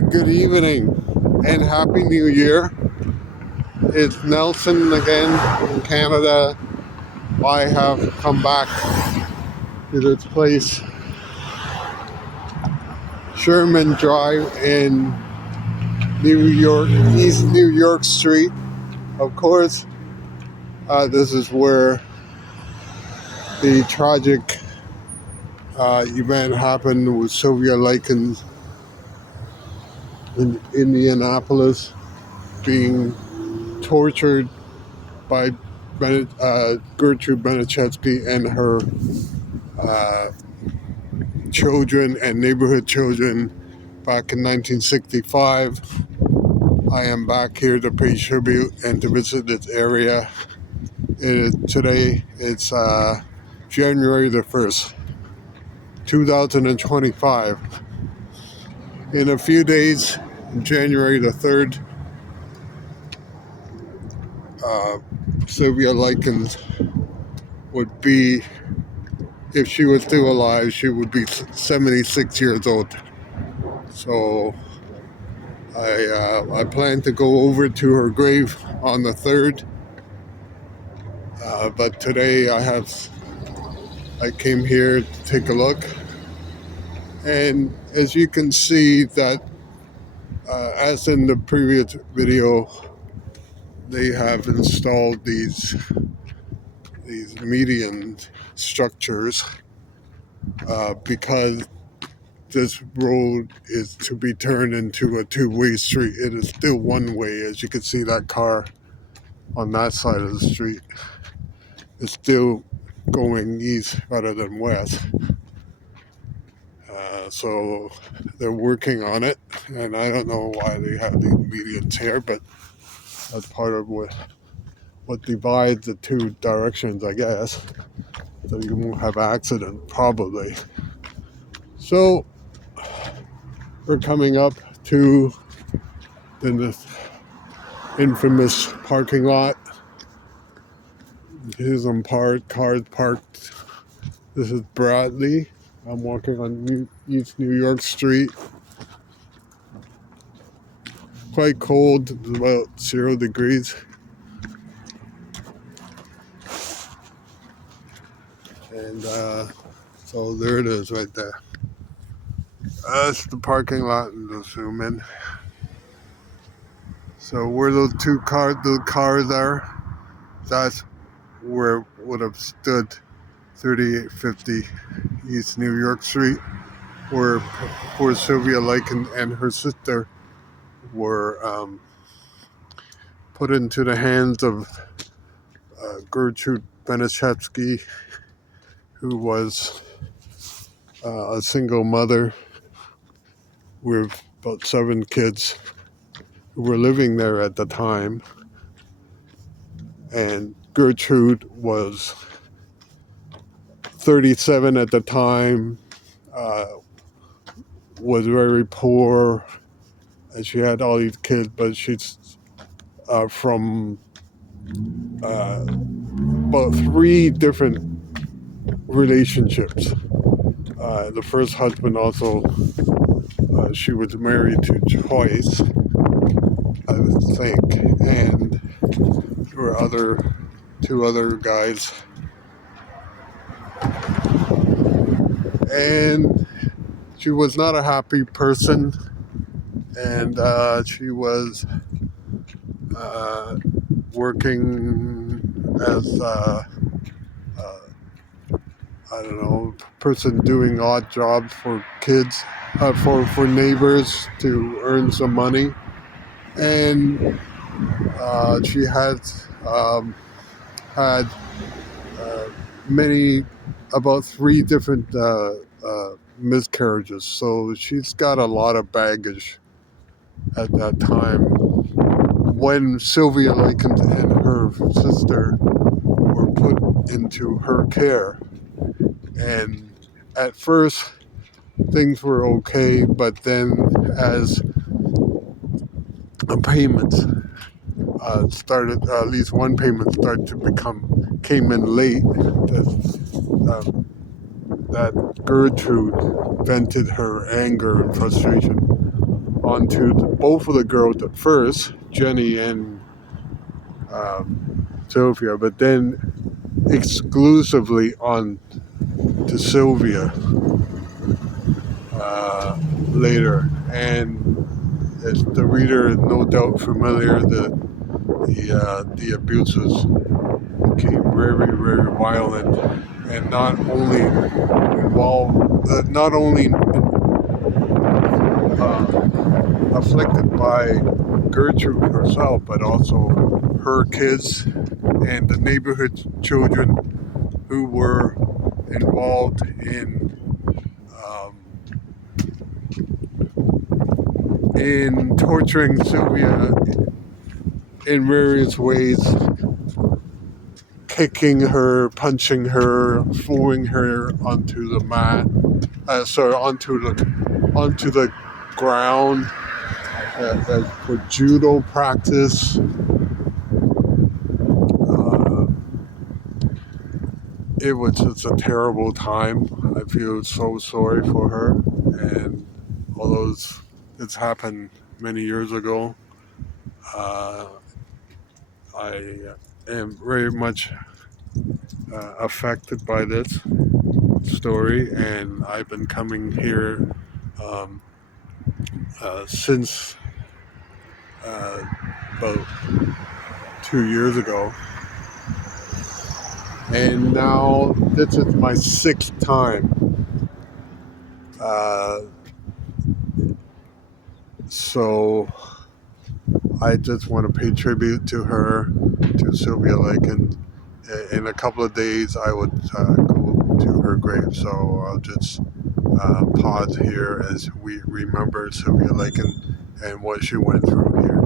Good evening and Happy New Year. It's Nelson again from Canada. I have come back to this place, Sherman Drive in New York, East New York Street. Of course, this is where the tragic event happened with Sylvia Likens in Indianapolis being tortured by Gertrude and her children and neighborhood children back in 1965. I am back here to pay tribute and to visit this area. Today it's January the 1st, 2025. In a few days, January the 3rd, Sylvia Likens would be, if she was still alive, she would be 76 years old. So I plan to go over to her grave on the 3rd. But today I came here to take a look. And as you can see that, as in the previous video, they have installed these median structures because this road is to be turned into a two-way street. It is still one way. As you can see, that car on that side of the street is still going east rather than west. So they're working on it, and I don't know why they have these medians here, but that's part of what divides the two directions, I guess, so you won't have accident, probably. So we're coming up to this infamous parking lot. Here's some cars parked. This is Bradley. I'm walking on East New York Street. Quite cold, it's about 0 degrees. And so there it is right there. That's the parking lot, and just zoom in. So where the cars are, that's where it would have stood 3850 East New York Street, where poor Sylvia Likens and her sister were put into the hands of Gertrude, who was a single mother with about 7 kids who were living there at the time. And Gertrude was 37 at the time, was very poor, and she had all these kids, but she's from about 3 different relationships. The first husband also, she was married to twice, I think, and there were 2 other guys. And she was not a happy person, and she was working as person doing odd jobs for kids, for neighbors to earn some money. And she had about 3 different miscarriages. So she's got a lot of baggage at that time. When Sylvia Likens and her sister were put into her care, and at first things were okay, but then as payments started, at least one payment started to came in late, that Gertrude vented her anger and frustration onto both of the girls at first, Jenny and Sylvia, but then exclusively on to Sylvia later. And as the reader is no doubt familiar, the abuses became very, very violent, and not only afflicted by Gertrude herself, but also her kids and the neighborhood children who were involved in torturing Sylvia in various ways, kicking her, punching her, throwing her onto the mat, onto the ground for judo practice. It was just a terrible time. I feel so sorry for her, and although it's happened many years ago, I am very much affected by this story, and I've been coming here since about 2 years ago, and now this is my 6th time. So I just want to pay tribute to her, to Sylvia Likens. In a couple of days, I would go to her grave, so I'll just pause here as we remember Sylvia Likens and what she went through here.